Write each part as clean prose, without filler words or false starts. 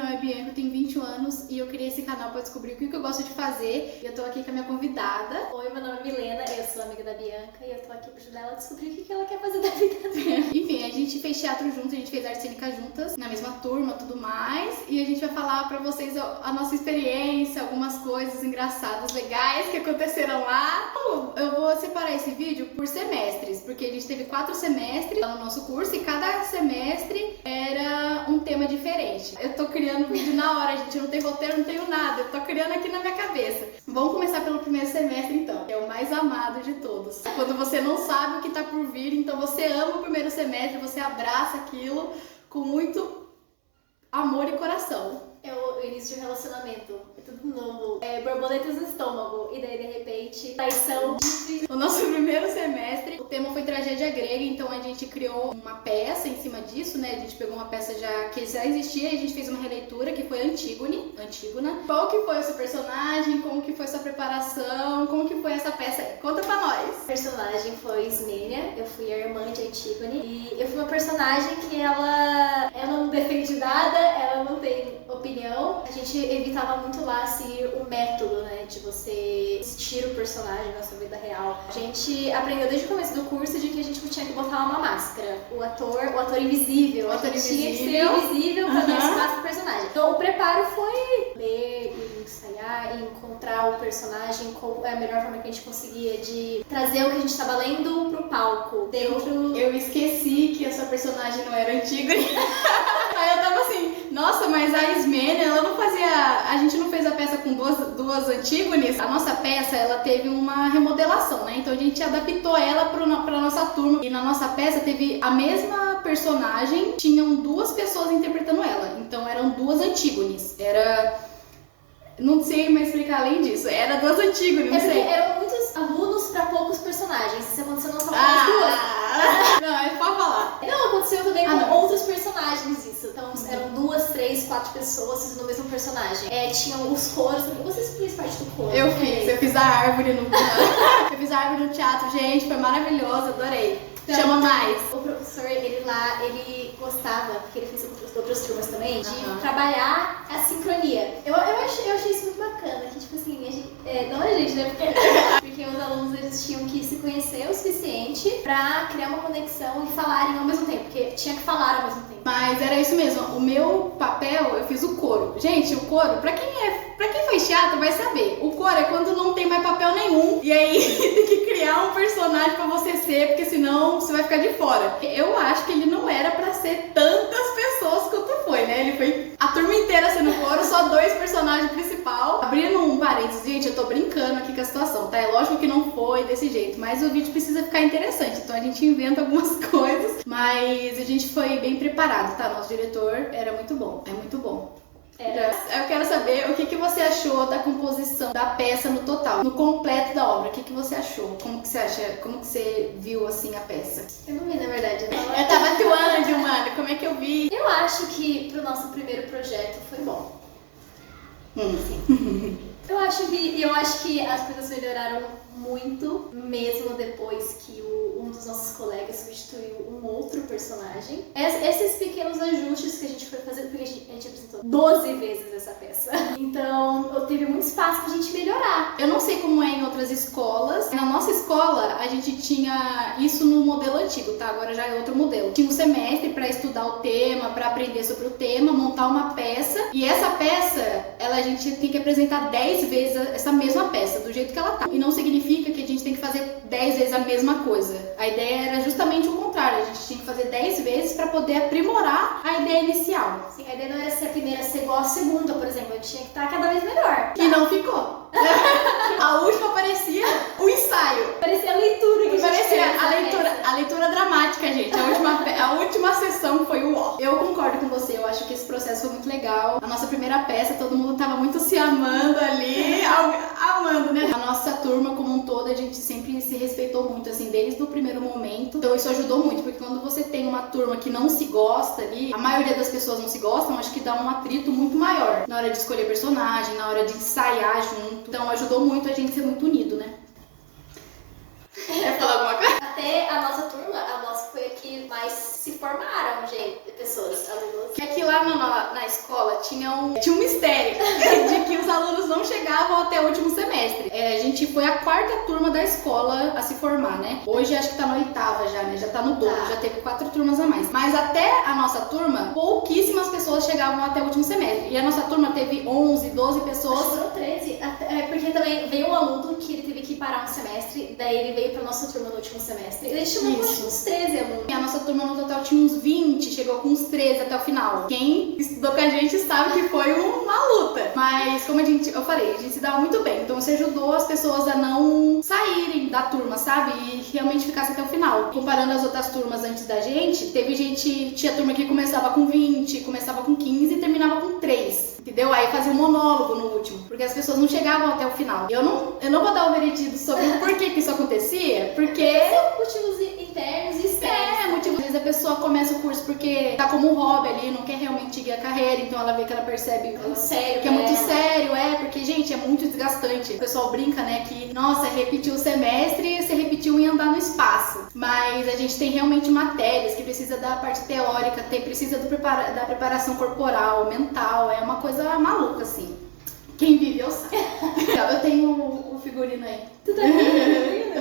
nome é Bianca, eu tenho 21 anos e eu criei esse canal pra descobrir o que eu gosto de fazer. E eu tô aqui com a minha convidada. Oi, meu nome é Milena, eu sou amiga da Bianca e eu tô aqui pra ajudar ela a descobrir o que ela quer fazer da vida dela. Enfim, a gente fez teatro juntos, a gente fez arte cênica juntas, na mesma turma, tudo mais. E a gente vai falar pra vocês a nossa experiência, algumas coisas engraçadas, legais que aconteceram lá. Eu vou separar esse vídeo por semestres, porque a gente teve 4 semestres no nosso curso e cada semestre era um tema diferente. Eu tô criando vídeo na hora, gente, eu não tenho roteiro, não tenho nada, eu tô criando aqui na minha cabeça. Vamos começar pelo primeiro semestre então, que é o mais amado de todos. Quando você não sabe o que tá por vir, então você ama o primeiro semestre, você abraça aquilo com muito amor e coração. É o início de um relacionamento, é tudo novo, é borboletas no estômago, e daí de repente, traição. O nosso primeiro semestre, o tema foi tragédia grega, então a gente criou uma peça em cima disso, né? A gente pegou uma peça que já existia e a gente fez uma releitura que foi Antígona. Qual que foi o seu personagem? Como que foi sua preparação? Como que foi essa peça? Conta pra nós! O personagem foi Ismênia, eu fui a irmã de Antígone, e eu fui uma personagem que ela não defende nada, ela não tem opinião. A gente evitava muito lá assim, o método, né, de você assistir o personagem na sua vida real. A gente aprendeu desde o começo do curso de que a gente tinha que botar uma máscara. O ator invisível. O ator tinha que ser invisível pra dar espaço pro personagem. Então o preparo foi ler e ensaiar e encontrar o personagem, qual é a melhor forma que a gente conseguia de trazer o que a gente estava lendo pro palco. Eu esqueci que a sua personagem não era Antígone. Aí eu tava assim, nossa, mas a Ismênia, ela não fazia... A gente não fez a peça com duas Antígones. A nossa peça, ela teve uma remodelação, né? Então a gente adaptou ela pra nossa turma. E na nossa peça teve a mesma personagem, tinham 2 pessoas interpretando ela. Então eram 2 Antígones. Não sei mais explicar além disso. Era 2 Antígones, não sei. Eram muitos alunos pra poucos personagens. Isso aconteceu na sala com as duas. Não, é pra falar. Não, aconteceu também com outros personagens isso. Então eram 2, 3, 4 pessoas fazendo o mesmo personagem. Tinham os coros também. Vocês fizeram parte do coro? Eu fiz a árvore no teatro. Eu fiz a árvore no teatro, gente, foi maravilhoso, adorei. Então, chama mais. O professor, ele gostava, porque ele fez outras turmas também, de trabalhar a sincronia. Eu achei isso muito bacana, que tipo assim, a gente, não a gente, né? Porque os alunos, eles tinham que se conhecer o suficiente pra criar uma conexão e falarem ao mesmo tempo, porque tinha que falar ao mesmo tempo. Mas era isso mesmo, o meu papel, eu fiz o coro. Gente, o coro, pra quem faz teatro vai saber, o coro é quando não tem mais papel nenhum, e aí tem que criar um personagem pra você ser, porque senão você vai ficar de fora. Eu acho que ele não era pra ser tantas pessoas quanto foi, né? Ele foi a turma inteira sendo coro, só 2 personagens principais. Abrindo um parênteses, gente, eu tô brincando aqui com a situação, tá? É lógico que não foi desse jeito, mas o vídeo precisa ficar interessante, então a gente inventa algumas coisas, mas a gente foi bem preparado, tá? Nosso diretor era muito bom, é muito bom. Eu quero saber o que você achou da composição da peça no total, no completo da obra. O que você achou? Como que você acha? Como que você viu assim a peça? Eu não vi, na verdade. Eu tava atuando, mano. Como é que eu vi? Eu acho que pro nosso primeiro projeto foi bom. Sim. Eu acho que as coisas melhoraram muito, mesmo depois que um dos nossos colegas substituiu um outro personagem. Esses pequenos ajustes que a gente foi fazendo, porque a gente apresentou 12 vezes essa peça. Então, teve muito espaço pra gente melhorar. Eu não sei como é em outras escolas. Na nossa escola, a gente tinha isso no modelo antigo, tá? Agora já é outro modelo. Tinha um semestre pra estudar o tema, pra aprender sobre o tema, montar uma peça. E essa peça, a gente tem que apresentar 10 vezes essa mesma peça, do jeito que ela tá. E não significa que a gente tem que fazer 10 vezes a mesma coisa. A ideia era justamente o contrário, a gente tinha que fazer 10 vezes para poder aprimorar a ideia inicial. Sim, a ideia não era ser a primeira ser igual a segunda, por exemplo, a gente tinha que estar cada vez melhor. E não ficou. A última parecia o ensaio. Parecia a leitura que a leitura dramática, gente. A última sessão foi o ó. Eu concordo com você, eu acho que esse processo foi muito legal. A nossa primeira peça, todo mundo tava muito se amando ali, amando, né? A nossa turma como um todo, a gente sempre se respeitou muito, assim, desde o primeiro momento. Então isso ajudou muito, porque quando você tem uma turma que não se gosta ali, a maioria das pessoas não se gostam, acho que dá um atrito muito maior na hora de escolher personagem, na hora de ensaiar junto. Então ajudou muito a gente ser muito unido, né? Quer falar alguma coisa? Até a nossa turma, a nossa foi a que mais se formaram, gente. pessoas, alunos. É que lá na escola tinha um mistério de que os alunos não chegavam até o último semestre. A gente foi a 4ª turma da escola a se formar, né? Hoje acho que tá na 8ª já, né? Já tá no dobro, já teve 4 turmas a mais. Mas até a nossa turma, pouquíssimas pessoas chegavam até o último semestre. E a nossa turma teve 11, 12 pessoas. Acho que foram 13, porque também veio um aluno que ele teve que parar um semestre, daí ele veio pra nossa turma no último semestre. Ele chamou uns 13 alunos. E a nossa turma no total tinha uns 20, chegou com uns 13 até o final. Quem estudou com a gente sabe que foi uma luta. Mas como eu falei, a gente se dava muito bem. Então isso ajudou as pessoas a não saírem da turma, sabe? E realmente ficassem até o final. Comparando as outras turmas antes da gente, tinha turma que começava com 20, começava com 15 e terminava com 3. Entendeu? Aí fazia um monólogo no último, porque as pessoas não chegavam até o final. Eu não vou dar o veredito sobre o porquê que isso acontecia, porque... São motivos internos e externos. Às vezes a pessoa começa o curso porque tá como hobby ali, não quer realmente seguir a carreira, então ela vê que ela percebe sério, que é muito sério, porque, gente, é muito desgastante. O pessoal brinca, né, que, nossa, repetiu o semestre, você repetiu em andar no espaço. Mas a gente tem realmente matérias que precisa da parte teórica, precisa da preparação corporal, mental, é uma coisa maluca, assim. Quem viveu sabe. Eu tenho o figurino aí. Tu tá vendo?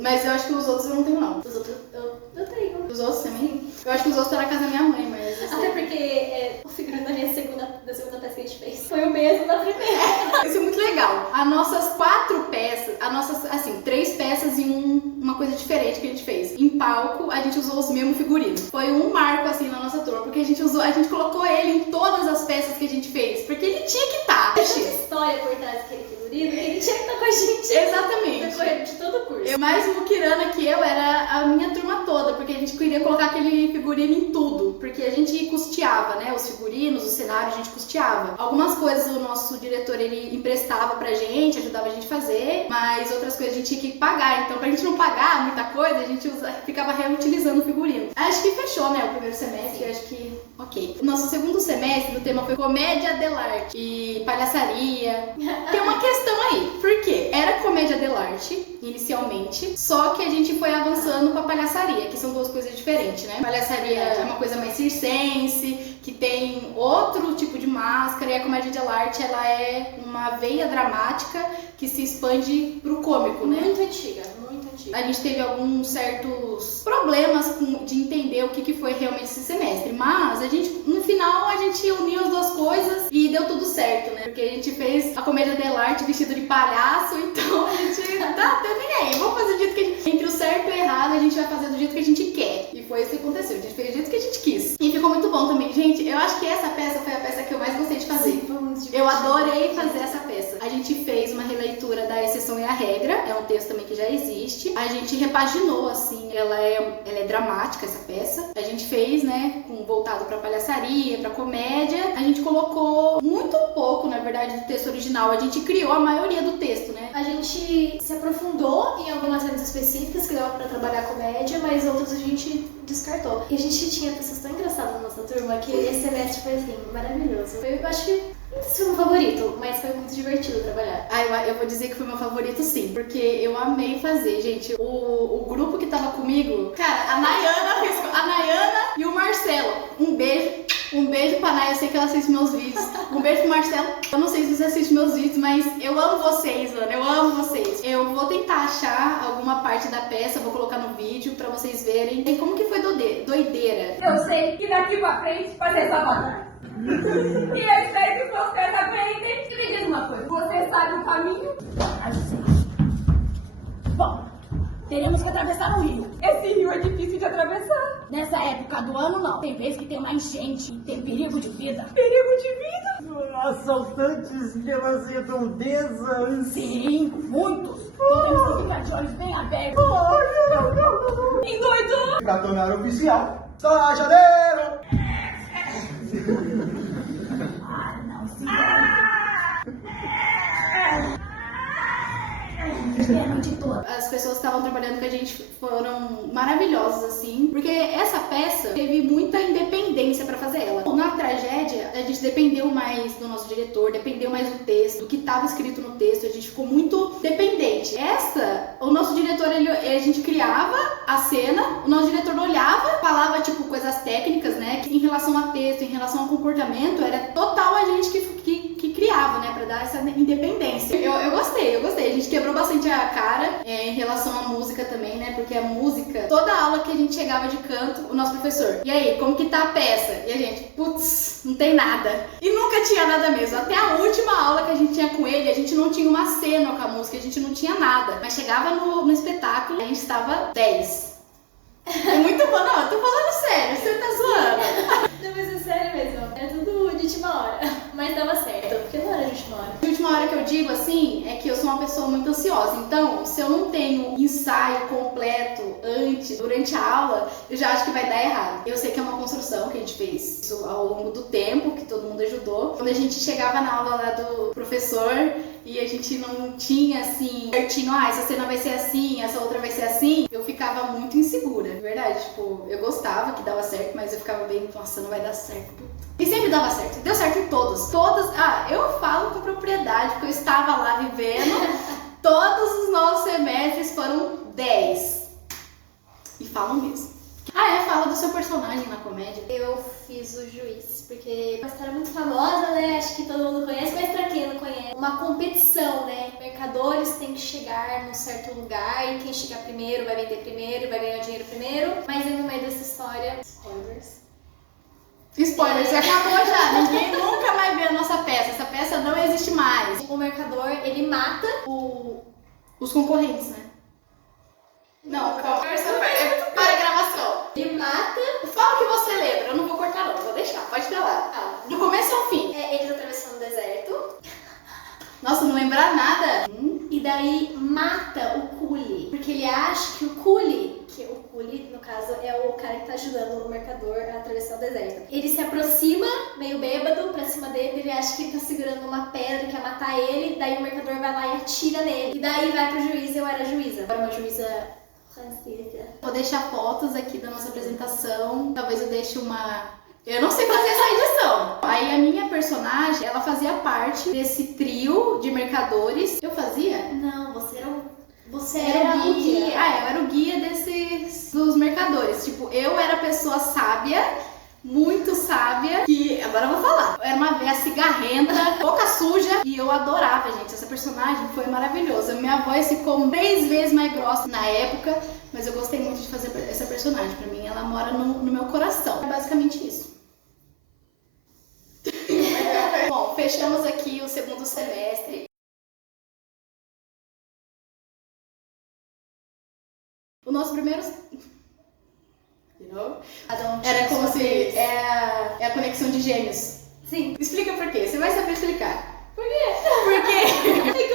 Mas eu acho que os outros eu não tenho, não. Os outros eu tenho. Os outros também? Eu acho que os outros estão na casa da minha mãe, mas... Até porque o figurino da segunda peça que a gente fez foi o mesmo da primeira. Isso é muito legal. As nossas 4 peças, assim, 3 peças e uma coisa diferente que a gente fez. Em palco, a gente usou os mesmos figurinos. Foi um marco, assim, na nossa turma, porque a gente colocou ele em todas as peças que a gente fez, porque ele tinha que estar. Tem tanta história por trás daquele figurino que ele tinha que estar com a gente. Exatamente. Decorrer de todo o curso. Mais muquirana que eu era a minha turma toda, porque a gente queria colocar aquele figurino em tudo, porque a gente custeava, né, os figurinos, o cenário, a gente custeava. Algumas coisas o nosso diretor, ele emprestava pra gente, ajudava a gente a fazer, mas outras coisas a gente tinha que pagar, então pra gente não pagar muita coisa, a gente ficava reutilizando o figurino. Acho que fechou, né, o primeiro semestre, acho que ok. O nosso segundo semestre, o tema foi comédia dell'arte e palhaçaria. Tem uma questão aí, por quê? Era comédia dell'arte, inicialmente, só que a gente foi avançando pra palhaçaria, que são 2 coisas diferentes, né? Palhaçaria é uma coisa mais circense, que tem outro tipo de máscara, e a comédia dell'arte, ela é uma veia dramática que se expande pro cômico, né? Muito antiga, muito antiga. A gente teve alguns certos problemas de entender o que foi realmente esse semestre, mas no final a gente uniu as 2 coisas e deu tudo certo, né? Porque a gente fez a comédia dell'arte vestido de palhaço, então a gente tá nem aí, vamos fazer do jeito que a gente... Entre o certo e o errado, a gente vai fazer do jeito que a gente quer. E foi isso que aconteceu, a gente fez do jeito que a gente quis. E ficou muito bom também. Gente, eu acho que essa peça foi a peça que eu mais gostei de fazer. Eu adorei fazer essa peça. A gente fez uma releitura da Exceção e a Regra, é um texto também que já existe. A gente repaginou, assim, ela é dramática, essa peça. A gente fez, né, voltado pra palhaçaria, pra comédia. A gente colocou muito pouco, na verdade, do texto original. A gente criou a maioria do texto, né? A gente se aprofundou em algumas cenas específicas que dava pra trabalhar a comédia, mas outras a gente descartou. E a gente tinha pessoas tão engraçadas na nossa turma que esse semestre foi, assim, maravilhoso. Eu acho que não sei se foi meu favorito, mas foi muito divertido trabalhar. Eu vou dizer que foi meu favorito, sim, porque eu amei fazer, gente. O grupo que tava comigo, cara, a Nayana e o Marcelo. Um beijo pra Nayana, eu sei que ela assiste meus vídeos. Um beijo pro Marcelo. Eu não sei se você assiste meus vídeos, mas eu amo vocês, mano. Eu amo vocês. Eu vou tentar achar alguma parte da peça, vou colocar no vídeo pra vocês verem como que foi doideira. Eu sei que daqui pra frente vai ser só batalha. E eu espero que vocês aprendem. E me diz uma coisa, você sabe o caminho? Bom, teremos que atravessar um rio. Esse rio é difícil de atravessar. Nessa época do ano, não. Tem vezes que tem uma enchente e tem perigo de vida. Perigo de vida? Assaltantes pelas redondezas. Sim, muitos. Temos que ficar de olhos bem abertos. Endoidou! Gatonário oficial. Tá, janeiro! Ah, não, senhora. a noite toda. As pessoas que estavam trabalhando com a gente foram maravilhosas, assim, porque essa peça teve muita independência pra fazer ela. Na tragédia, a gente dependeu mais do nosso diretor, dependeu mais do texto, do que estava escrito no texto, a gente ficou muito dependente. Essa, o nosso diretor, a gente criava a cena, o nosso diretor olhava, falava, tipo, coisas técnicas, né, que em relação a texto, em relação ao comportamento, era total a gente que criava, né, pra dar essa independência. Eu gostei, a gente quebrou bastante a cara em relação à música também, né, porque a música, toda aula que a gente chegava de canto, o nosso professor, e aí, como que tá a peça? E a gente, putz, não tem nada. E nunca tinha nada mesmo. Até a última aula que a gente tinha com ele, a gente não tinha uma cena com a música, a gente não tinha nada. Mas chegava no espetáculo, a gente estava 10. É muito bom, não, eu tô falando sério, você tá zoando. Não, mas é sério mesmo. Era tudo de última hora. Mas dava certo, porque não era de última hora. De última hora que eu digo, assim, é que eu sou uma pessoa muito ansiosa. Então, se eu não tenho ensaio completo durante a aula, eu já acho que vai dar errado. Eu sei que é uma construção que a gente fez isso ao longo do tempo, que todo mundo ajudou. Quando a gente chegava na aula lá do professor e a gente não tinha, assim, certinho, essa cena vai ser assim, essa outra vai ser assim, eu ficava muito insegura, de verdade. Tipo, eu gostava que dava certo, mas eu ficava bem, nossa, não vai dar certo, puta. E sempre dava certo, deu certo em todos. Eu falo com propriedade, porque eu estava lá vivendo. Todos os nossos semestres foram 10. E falam mesmo. Fala do seu personagem na comédia. Eu fiz o juiz, porque é uma história muito famosa, né? Acho que todo mundo conhece, mas pra quem não conhece, uma competição, né? Mercadores têm que chegar num certo lugar e quem chegar primeiro vai vender primeiro e vai ganhar dinheiro primeiro. Mas no meio dessa história, Spoiler, você acabou já. Ninguém nunca vai ver a nossa peça. Essa peça não existe mais. O mercador, ele mata os concorrentes, né? Não, calma. Para a gravação. Ele mata. Fala o que você lembra. Eu não vou cortar, não. Vou deixar. Pode falar. Do começo ao fim. Eles atravessando o deserto. Nossa, não lembrar nada. E daí mata o Cule. Porque ele acha que o Cule, no caso, é o cara que tá ajudando o mercador a atravessar o deserto. Ele se aproxima, meio bêbado, pra cima dele. Ele acha que ele tá segurando uma pedra, quer matar ele. Daí o mercador vai lá e atira nele. E daí vai pro juiz, eu era juíza. Agora uma juíza francesa. Vou deixar fotos aqui da nossa apresentação. Talvez eu deixe eu não sei fazer essa edição. Aí a minha personagem, ela fazia parte desse trio de mercadores. Eu fazia? Não, você era o guia. Eu era o guia dos mercadores. Tipo, eu era a pessoa sábia, muito sábia, que agora eu vou falar. Eu era uma véia cigarrenta, boca suja, e eu adorava, gente. Essa personagem foi maravilhosa. Minha voz ficou 3 vezes mais grossa na época, mas eu gostei muito de fazer essa personagem. Pra mim, ela mora no meu coração. É basicamente isso. Bom, fechamos aqui o segundo semestre. O nosso primeiro... Era como se... É a conexão de gêmeos. Sim. Explica por quê. Você vai saber explicar. Por quê? Porque